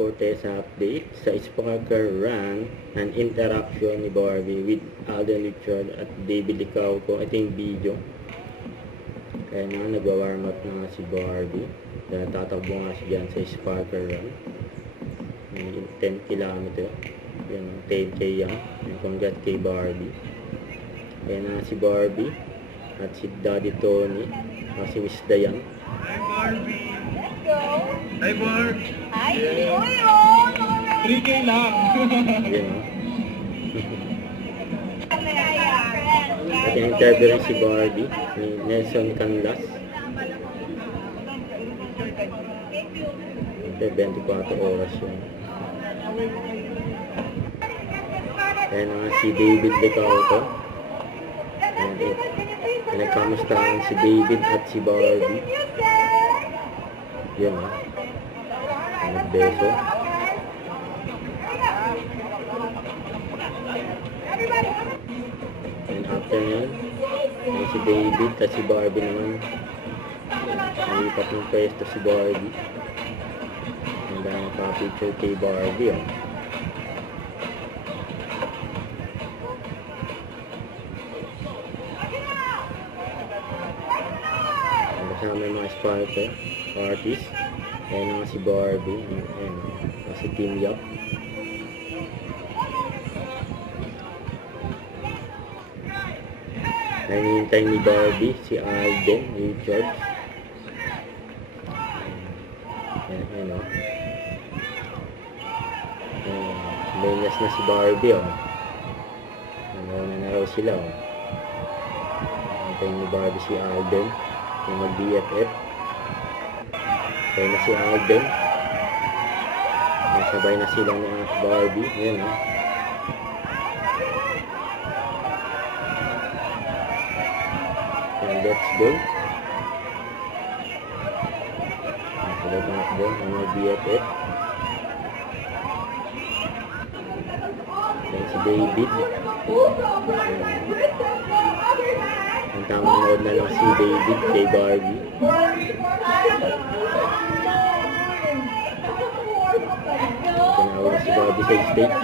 for Tessa update sa Sparker Run and interaction ni Barbie with Alden Richard at David Licauco. Ito yung video. Kaya na nagwa-warm up na nga si Barbie. Dahil tatakbo nga siya dyan sa Sparker Run. May 10 km. Yan, 10k yan. Congrats kay Barbie. Kaya na si Barbie at si Daddy Tony at si Miss Dayan. Hi Barbie! Let's go! Hi Barb! Ay, Yeah. uy, oh! 3K lang! Yan o. At in-interview rin si Barbie ni Nelson Canlas. Ito 24 oras yun. Kaya na nga si David Licauco. Nagkamustahan si David at si Barbie. Yan o. Nagbeso. And after nyan, si David at si Barbie naman. Nalipat ng pwesto si Barbie. Ang dami pa-picture kay Barbie o. Kasama yung mga Sparker artist. Ayan nga si Barbie. Ayan, si Team Yap. Nanihintay ni Barbie si Alden Richard. Ayan o. Maynas na si Barbie o. Nauna na raw sila o. Nanihintay ni Barbie si Alden. Yung mag-BFF. Kaya na si Alden. Sabay na sila ng Barbie. Ayan o. And let's go. Sila tumakbo ang mag-BFF. Ayan si David. Ang tamang nood na lang si David kay Barbie. Tinawag si Barbie sa stage.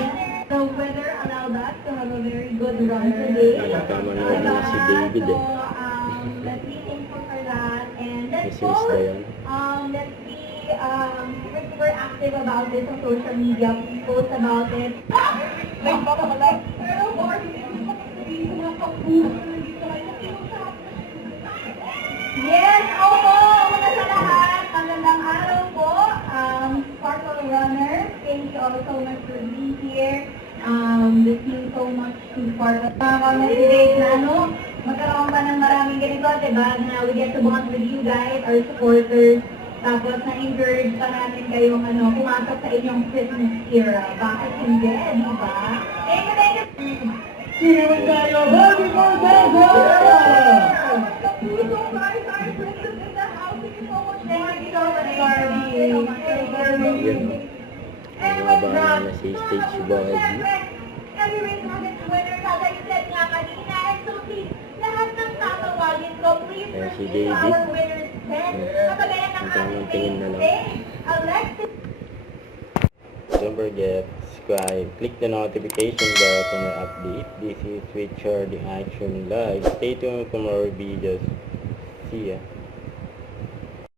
The weather allowed us to have a very good run today. Ang tamang nood na lang si David eh. Let's be thankful for that. And let's Si Miss Dayan. let's be super active about this on social media. Please post about it. Pero yes, opo, una sa lahat, magandang araw po, Sparkle Runner. Thank you all so much for being here. This means so much to Sparkle. Motivate na magkaroon pa ng maraming ganito, diba? Na we get to bond with you guys, our supporters. Tapos na-encourage pa natin kayong pumasok sa inyong Christmas era. Bakit hindi, diba? Thank you. Sino tayo? Barbie Montego! Ang mga na si stage si Barbie. Every moment winner, as I said nga kanina, and so please, lahat ng tatawagin ko, please Ayan si receive David. our winners then. Kapagayan ng Ang tamang ating tingin na lang. today, Alexis. Don't forget, subscribe, click the notification bell for more update. This is Richard the Action Live. Stay tuned for more videos. See ya.